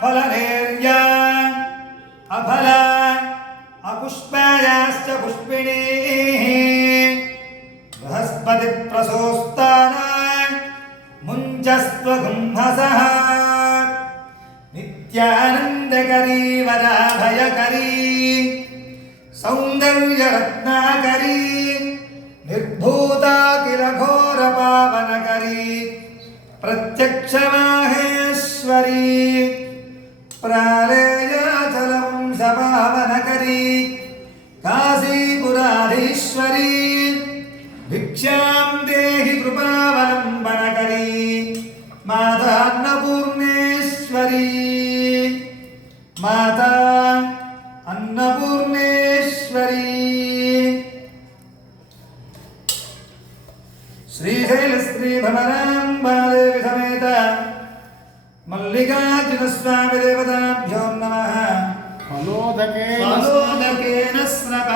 फलनेर्या अफल अपुष्पायाश्च पुष्पिणीः बृहस्पति प्रसोस्ताना मुञ्चस्त्वगुंहसः नित्यानन्दकरी वराभयकरी सौन्दर्यरत्नाकरी निर्भूता किल घोरपावनकरी प्रत्यक्षमाहेश्वरी प्रालेयाचलवंशपावनकरी काशीपुराधीश्वरी भिक्षां देहि कृपावलम्बनकरी माता अन्नपूर्णेश्वरी माता अन्नपूर्णेश्वरी श्रीशैल श्री भ्रमराम्बादेवी समेत मल्लिकार्जुन स्वामी देवताभ्यो नमः। फलोदकेन स्नपयः